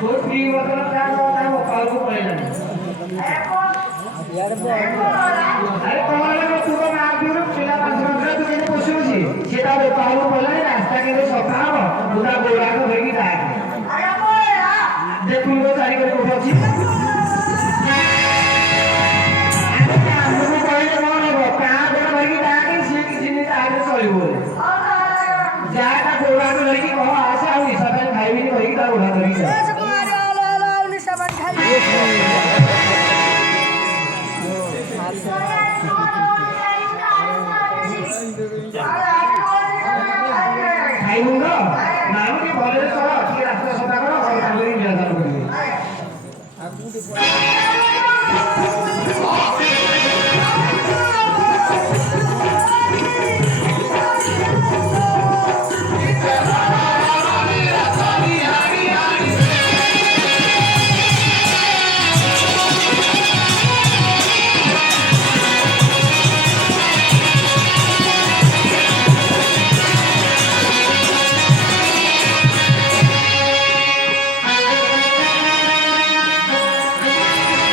ବହୁତ ଫ୍ରି ବର୍ତ୍ତମାନ ଯାହା ପାଳକୁ ପଳେଇଲାଣି ଆରେ କଣ ହେଲା ତୁ ମା ଦିନରୁ ପିଲା 5 ବର୍ଷର ତୁ କେମିତି ପଶୁଛି ସେ ତା ବେପାରକୁ ପଳେଇଲାଣି ରାସ୍ତା କେମିତି ସଫା ହବ ତୁ ତା ଗୋଡ଼ାକୁ ଧରିକି ଡାକେ ଦେଖୁନ ଚାରି କରି କୋଉଠି ଅଛି ଆମକୁ କହିଲେ କଣ ହବ ତା ଗୋଡ଼ ଧରିକି ଡାକେ ସିଏ କିଛି ତା ଆଗରେ ଚଳିବ ଯାହା ତା ଗୋଡ଼ାକୁ ଧରିକି କହ ଆସେ ଆଉ ନିଶା ପାଣି ଖାଇବିନି କହିକି ତା ଗୋଡ଼ା ଧରିକି ଯା ଖାଇବୁନ ନା ଟିକେ ଭଲରେ କର ଟିକେ ରାସ୍ତା ସଫା କର